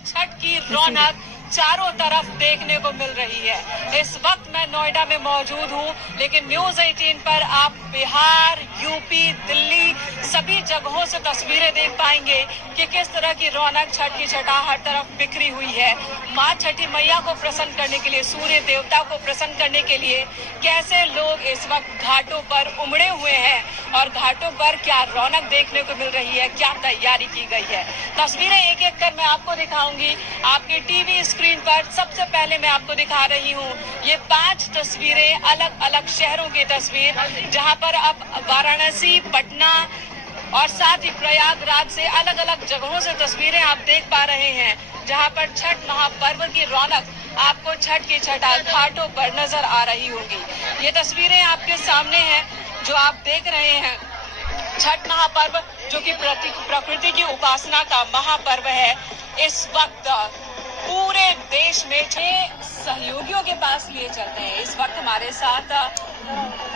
छठ की रौनक चारों तरफ देखने को मिल रही है। इस वक्त मैं नोएडा में मौजूद हूँ, लेकिन न्यूज 18 पर आप बिहार, यूपी, दिल्ली सभी जगहों से तस्वीरें देख पाएंगे कि किस तरह की रौनक छठ की छठा हर तरफ बिखरी हुई है। माँ छठी मैया को प्रसन्न करने के लिए, सूर्य देवता को प्रसन्न करने के लिए कैसे लोग इस वक्त घाटों पर उमड़े हुए हैं और घाटों पर क्या रौनक देखने को मिल रही है, क्या तैयारी की गई है। तस्वीरें एक एक कर मैं आपको दिखाऊंगी आपके टीवी स्क्रीन पर। सबसे पहले मैं आपको दिखा रही हूँ ये 5 तस्वीरें, अलग अलग शहरों की तस्वीर, जहाँ पर अब वाराणसी, पटना और साथ ही प्रयागराज से अलग अलग जगहों से तस्वीरें आप देख पा रहे हैं, जहाँ पर छठ महापर्व की रौनक आपको छठ की छठा घाटों पर नजर आ रही होगी। ये तस्वीरें आपके सामने हैं जो आप देख रहे हैं। छठ महापर्व जो कि प्रकृति की उपासना का महापर्व है, इस वक्त पूरे देश में 6 सहयोगियों के पास लिए चलते हैं। इस वक्त हमारे साथ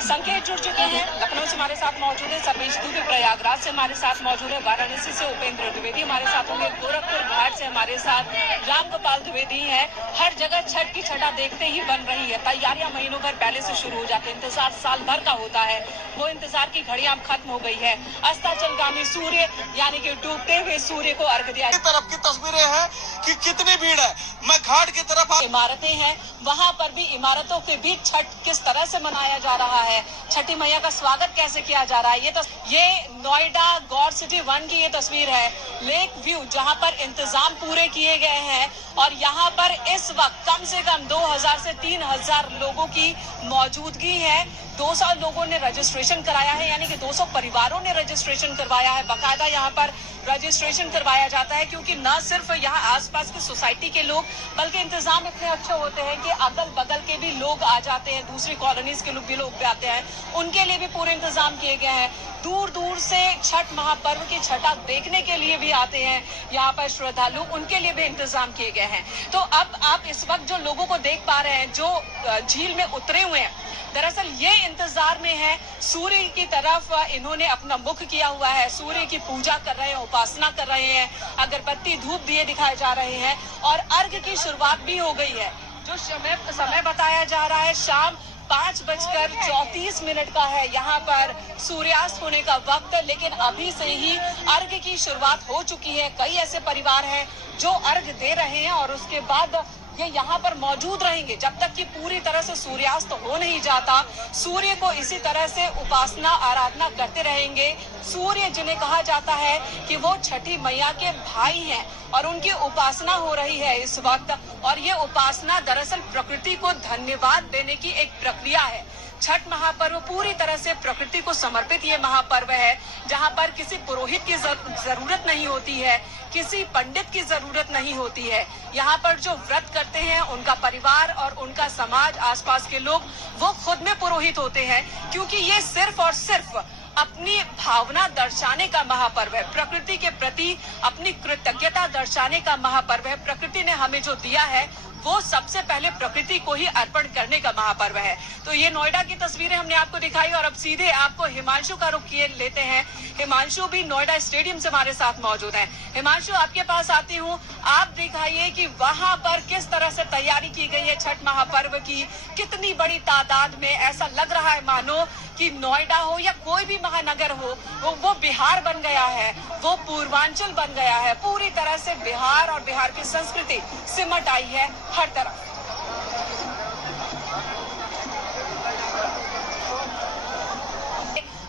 संकेत जुड़ चुके हैं, लखनऊ से हमारे साथ मौजूद है सतीश दुबे, प्रयागराज से हमारे साथ मौजूद है, वाराणसी से उपेंद्र द्विवेदी हमारे साथ होंगे, गोरखपुर घाट से हमारे साथ राम गोपाल द्विवेदी हैं। हर जगह छठ की छठा देखते ही बन रही है। तैयारियां महीनों भर पहले से शुरू हो जाती है, इंतजार साल भर का होता है, वो इंतजार की घड़ियां खत्म हो गई है। अस्ताचलगामी सूर्य यानी कि डूबते हुए सूर्य को अर्घ दिया। तरफ की तस्वीरें हैं कि कितनी भीड़ है। मैं घाट की तरफ, इमारतें हैं वहाँ पर भी इमारतों के बीच छठ किस तरह से मनाया जा रहा है, छठी मैया का स्वागत कैसे किया जा रहा है। ये नोएडा गौर सिटी 1 की ये तस्वीर है, लेक व्यू, जहाँ पर इंतजाम पूरे किए गए हैं और यहाँ पर इस वक्त कम से कम 2000 से 3000 लोगों की मौजूदगी है। 200 लोगों ने रजिस्ट्रेशन कराया है, यानी कि 200 परिवारों ने रजिस्ट्रेशन करवाया है। बाकायदा यहाँ पर रजिस्ट्रेशन करवाया जाता है, क्योंकि न सिर्फ यहाँ आसपास की सोसाइटी के लोग, बल्कि इंतजाम इतने अच्छे होते हैं कि अगल बगल के भी लोग आ जाते हैं, दूसरी कॉलोनीज के लोग भी आते हैं, उनके लिए भी पूरे इंतजाम किए गए हैं। दूर दूर से छठ महापर्व की छठा देखने के लिए भी आते हैं यहाँ पर श्रद्धालु, उनके लिए भी इंतजाम किए गए हैं। तो अब आप इस वक्त जो लोगों को देख पा रहे हैं जो झील में उतरे हुए हैं, दरअसल ये इंतजार में है, सूर्य की तरफ इन्होंने अपना मुख किया हुआ है, सूर्य की पूजा कर रहे हैं, उपासना कर रहे हैं, अगरबत्ती धूप दिए दिखाए जा रहे हैं और अर्घ की शुरुआत भी हो गई है। जो समय बताया जा रहा है शाम 5:34 का है यहाँ पर सूर्यास्त होने का वक्त, लेकिन अभी से ही अर्घ की शुरुआत हो चुकी है। कई ऐसे परिवार हैं जो अर्घ दे रहे हैं और उसके बाद ये यहाँ पर मौजूद रहेंगे जब तक कि पूरी तरह से सूर्यास्त हो नहीं जाता। सूर्य को इसी तरह से उपासना आराधना करते रहेंगे। सूर्य जिन्हें कहा जाता है कि वो छठी मैया के भाई हैं और उनकी उपासना हो रही है इस वक्त, और ये उपासना दरअसल प्रकृति को धन्यवाद देने की एक प्रक्रिया है। छठ महापर्व पूरी तरह से प्रकृति को समर्पित ये महापर्व है, जहाँ पर किसी पुरोहित की जरूरत नहीं होती है, किसी पंडित की जरूरत नहीं होती है। यहाँ पर जो व्रत करते हैं उनका परिवार और उनका समाज, आसपास के लोग, वो खुद में पुरोहित होते हैं, क्योंकि ये सिर्फ और सिर्फ अपनी भावना दर्शाने का महापर्व है, प्रकृति के प्रति अपनी कृतज्ञता दर्शाने का महापर्व है। प्रकृति ने हमें जो दिया है वो सबसे पहले प्रकृति को ही अर्पण करने का महापर्व है। तो ये नोएडा की तस्वीरें हमने आपको दिखाई और अब सीधे आपको हिमांशु का रुख किए लेते हैं। हिमांशु भी नोएडा स्टेडियम से हमारे साथ मौजूद हैं। हिमांशु, आपके पास आती हूँ, आप दिखाइए कि वहाँ पर किस तरह से तैयारी की गई है छठ महापर्व की, कितनी बड़ी तादाद में। ऐसा लग रहा है मानो कि नोएडा हो या कोई भी महानगर हो, वो बिहार बन गया है, वो पूर्वांचल बन गया है। पूरी तरह से बिहार और बिहार की संस्कृति सिमट आई है हर तरफ।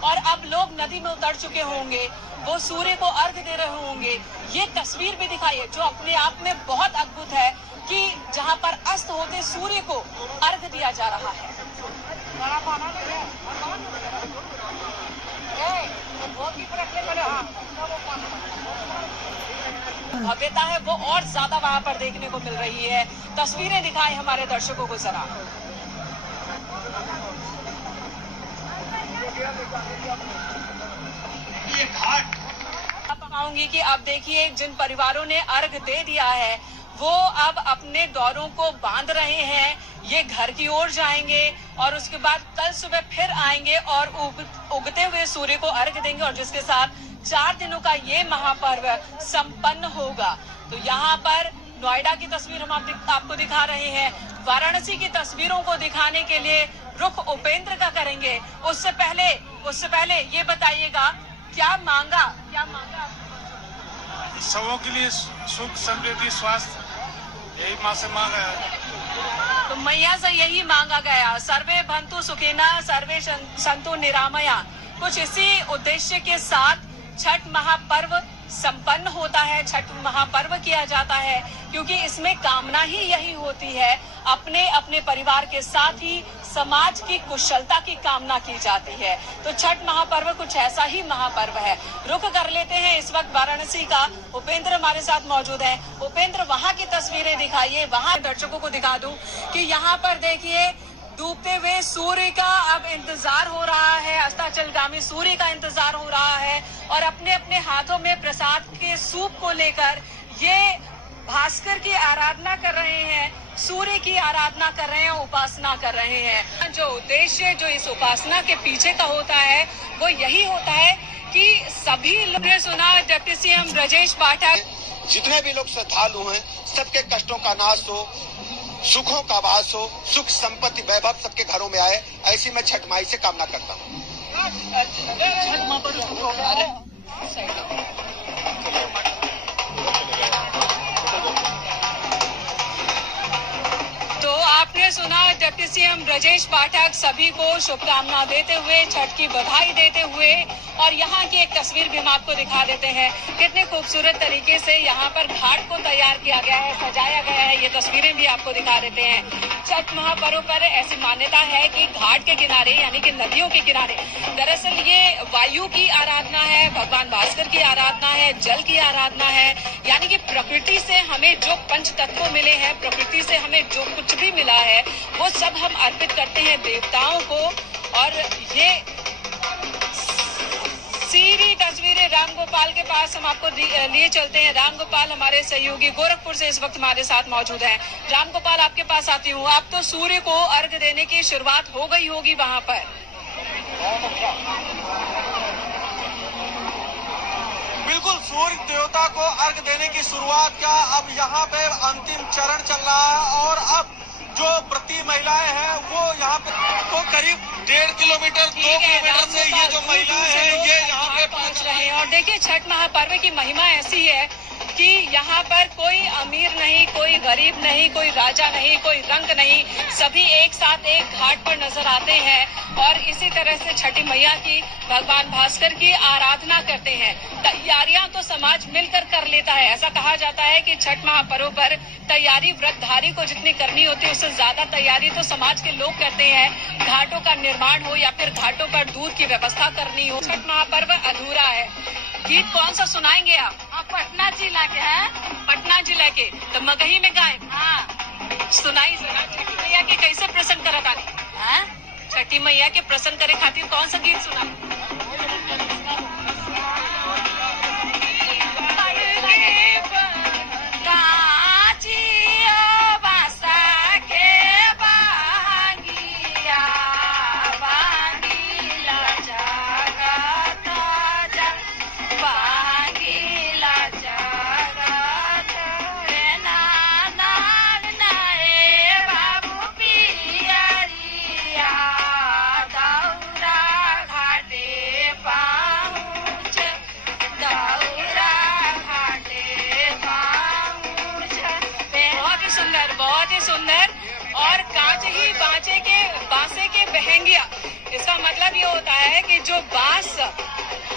और अब लोग नदी में उतर चुके होंगे, वो सूर्य को अर्घ दे रहे होंगे। ये तस्वीर भी दिखाइए जो अपने आप में बहुत अद्भुत है कि जहां पर अस्त होते सूर्य को अर्घ दिया जा रहा है। भव्यता है वो और ज्यादा वहां पर देखने को मिल रही है। तस्वीरें दिखाएं हमारे दर्शकों को जरा। ये घाट बताऊंगी कि अब देखिए जिन परिवारों ने अर्घ दे दिया है वो अब अपने दौरों को बांध रहे हैं। ये घर की ओर जाएंगे और उसके बाद कल सुबह फिर आएंगे और उगते हुए सूर्य को अर्घ देंगे और जिसके साथ 4 दिनों का ये महापर्व संपन्न होगा। तो यहाँ पर नोएडा की तस्वीर हम आपको दिखा रहे हैं। वाराणसी की तस्वीरों को दिखाने के लिए रुख उपेंद्र का करेंगे। उससे पहले ये बताइएगा क्या मांगा सबों के लिए सुख समृद्धि स्वास्थ्य यही माँ से मांगा है। तो मैया से यही मांगा गया, सर्वे भंतु सुखिना सर्वे संतु निरामया। कुछ इसी उद्देश्य के साथ छठ महापर्व संपन्न होता है, छठ महापर्व किया जाता है, क्योंकि इसमें कामना ही यही होती है, अपने अपने परिवार के साथ ही समाज की कुशलता की कामना की जाती है। तो छठ महापर्व कुछ ऐसा ही महापर्व है। रुख कर लेते हैं इस वक्त वाराणसी का। उपेंद्र हमारे साथ मौजूद है। उपेंद्र, वहाँ की तस्वीरें दिखाइए, वहाँ दर्शकों को दिखा दूं कि यहाँ पर देखिए डूबते हुए सूर्य का अब इंतजार हो रहा है, अस्ताचलगामी सूर्य का इंतजार हो रहा है, और अपने अपने हाथों में प्रसाद के सूप को लेकर ये भास्कर की आराधना कर रहे हैं, सूर्य की आराधना कर रहे हैं, उपासना कर रहे हैं। जो उद्देश्य जो इस उपासना के पीछे का होता है वो यही होता है कि सभी लोगों ने सुना डिप्टी सीएम ब्रजेश पाठक, जितने भी लोग श्रद्धालु हैं सबके कष्टों का नाश हो, सुखों का वास हो, सुख संपत्ति वैभव सबके घरों में आए, ऐसी मैं छठ माई से कामना करता हूँ। तो आपने सुना डिप्टी सीएम ब्रजेश पाठक सभी को शुभकामना देते हुए, छठ की बधाई देते हुए, और यहाँ की एक तस्वीर भी हम आपको दिखा देते हैं। कितने खूबसूरत तरीके से यहाँ पर घाट को तैयार किया गया है, सजाया गया है। ये तस्वीरें भी आपको दिखा देते हैं। छठ महापर्व पर ऐसी मान्यता है कि घाट के किनारे यानी कि नदियों के किनारे दरअसल ये वायु की आराधना है, भगवान भास्कर की आराधना है, जल की आराधना है, यानी कि प्रकृति से हमें जो पंच तत्व मिले हैं, प्रकृति से हमें जो कुछ भी मिला है वो सब हम अर्पित करते हैं देवताओं को। और ये सीधी तस्वीरें रामगोपाल के पास हम आपको लिए चलते हैं। रामगोपाल हमारे सहयोगी गोरखपुर से इस वक्त हमारे साथ मौजूद हैं। रामगोपाल, आपके पास आती हूँ। अब तो सूर्य को अर्घ देने की शुरुआत हो गई होगी वहाँ पर। बिल्कुल, सूर्य देवता को अर्घ देने की शुरुआत का अब यहाँ पे अंतिम चरण चल रहा है, और अब जो व्रती महिलाएं हैं वो यहाँ पे तो करीब 1.5 किलोमीटर 2 किलोमीटर से ये जो महिलाएं हैं ये यहाँ पे पहुँच रहे हैं। और देखिए छठ महापर्व की महिमा ऐसी है कि यहाँ पर कोई अमीर नहीं, कोई गरीब नहीं, कोई राजा नहीं, कोई रंग नहीं, सभी एक साथ एक घाट पर नजर आते हैं और इसी तरह से छठी मैया की, भगवान भास्कर की आराधना करते हैं। तैयारियां तो समाज मिलकर कर लेता है। ऐसा कहा जाता है कि छठ महापर्व पर तैयारी व्रतधारी को जितनी करनी होती है उससे ज्यादा तैयारी तो समाज के लोग करते हैं। घाटों का निर्माण हो या फिर घाटों पर दूध की व्यवस्था करनी हो, छठ महापर्व अधूरा है। गीत कौन सा सुनाएंगे आप? पटना जिला के है। पटना जिला के तो मगही में गाय। हाँ, सुनाई जरा छठी मैया के कैसे प्रसन्न करत आनी? छठी मैया के प्रसन्न करे खातिर कौन सा गीत सुना? बहुत ही सुंदर। और बांसे के बहंगिया, इसका मतलब ये होता है कि जो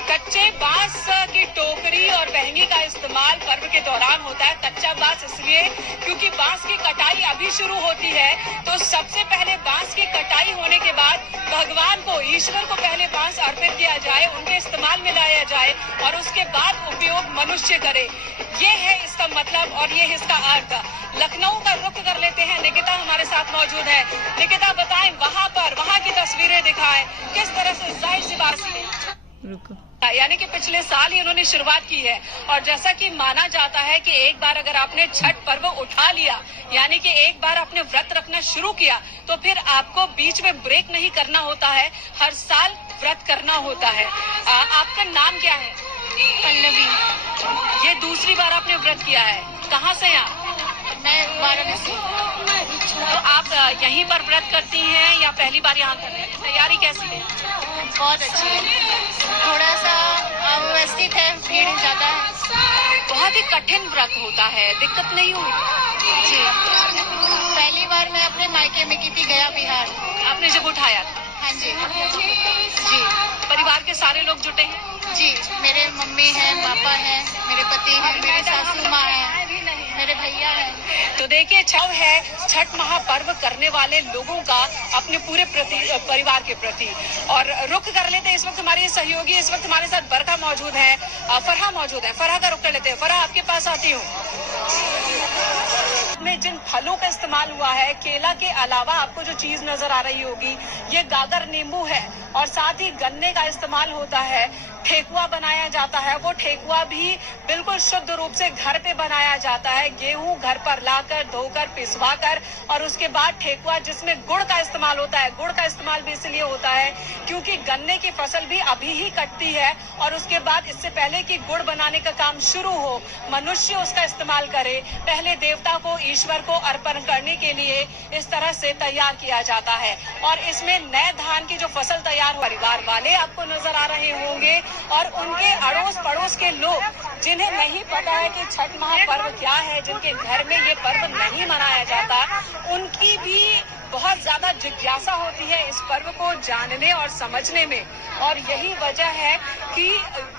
कच्चे बांस की टोकरी और बहंगी का इस्तेमाल पर्व के दौरान होता है। कच्चा बांस इसलिए क्योंकि बांस की कटाई अभी शुरू होती है, तो सबसे पहले बांस की कटाई होने के बाद भगवान को, ईश्वर को पहले बांस अर्पित किया जाए, उनके इस्तेमाल में लाया जाए और उसके बाद उपयोग मनुष्य करे। ये है इसका मतलब और ये है इसका अर्थ। लखनऊ का रुख कर लेते हैं। निकिता हमारे साथ मौजूद है। निकिता, बताएं वहाँ की तस्वीरें दिखाएं, किस तरह से जाहिर सी बात यानी कि पिछले साल ही उन्होंने शुरुआत की है। और जैसा कि माना जाता है कि एक बार अगर आपने छठ पर्व उठा लिया, यानी कि एक बार आपने व्रत रखना शुरू किया, तो फिर आपको बीच में ब्रेक नहीं करना होता है, हर साल व्रत करना होता है। आपका नाम क्या है? पल्लवी। ये दूसरी बार आपने व्रत किया है, कहाँ से आप? मैं वाराणसी। तो आप यहीं पर व्रत करती हैं या पहली बार यहाँ कर रही हैं? तैयारी कैसी है? बहुत अच्छी है। थोड़ा सा अव्यवस्थित है, भीड़ ज्यादा है। बहुत ही कठिन व्रत होता है, दिक्कत नहीं हुई? जी, पहली बार मैं अपने मायके में की थी, गया बिहार। आपने जब उठाया था? हाँ जी। जी, परिवार के सारे लोग जुटे हैं? जी, मेरे मम्मी हैं, पापा हैं, मेरे पति हैं, मेरी सासू माँ है, मेरे भैया हैं। तो देखिए, छठ है, छठ महापर्व करने वाले लोगों का अपने पूरे परिवार के प्रति। और रुक कर लेते हैं इस वक्त हमारे सहयोगी, इस वक्त हमारे साथ बरखा मौजूद है, फरहा मौजूद है। फरहा का रुक कर लेते हैं। फरहा, आपके पास आती हूँ। में जिन फलों का इस्तेमाल हुआ है, केला के अलावा आपको जो चीज नजर आ रही होगी, ये गागर नींबू है और साथ ही गन्ने का इस्तेमाल होता है। ठेकुआ बनाया जाता है, वो ठेकुआ भी बिल्कुल शुद्ध रूप से घर पे बनाया जाता है। गेहूं घर पर लाकर धोकर पिसवा कर, और उसके बाद ठेकुआ जिसमें गुड़ का इस्तेमाल होता है। गुड़ का इस्तेमाल भी इसलिए होता है क्योंकि गन्ने की फसल भी अभी ही कटती है और उसके बाद इससे पहले कि गुड़ बनाने का काम शुरू हो, मनुष्य उसका इस्तेमाल करे, पहले देवता को, ईश्वर को अर्पण करने के लिए इस तरह से तैयार किया जाता है। और इसमें नए धान की जो फसल तैयार, परिवार वाले आपको नजर आ रहे होंगे और उनके अड़ोस पड़ोस के लोग जिन्हें नहीं पता है कि छठ महापर्व क्या है, जिनके घर में ये पर्व नहीं मनाया जाता, उनकी भी बहुत ज्यादा जिज्ञासा होती है इस पर्व को जानने और समझने में। और यही वजह है कि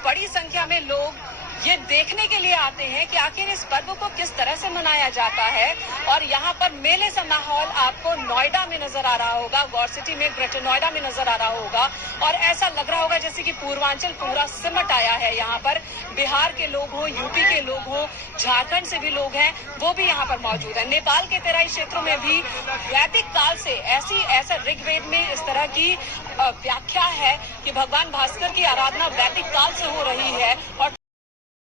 बड़ी संख्या में लोग ये देखने के लिए आते हैं कि आखिर इस पर्व को किस तरह से मनाया जाता है। और यहाँ पर मेले सा माहौल आपको नोएडा में नजर आ रहा होगा, गौर सिटी में, ग्रेटर नोएडा में नजर आ रहा होगा। और ऐसा लग रहा होगा जैसे कि पूर्वांचल पूरा सिमट आया है। यहाँ पर बिहार के लोग हों, यूपी के लोग हों, झारखंड से भी लोग हैं, वो भी यहाँ पर मौजूद है। नेपाल के तराई क्षेत्रों में भी वैदिक काल से ऐसा ऋग्वेद में इस तरह की व्याख्या है कि भगवान भास्कर की आराधना वैदिक काल से हो रही है और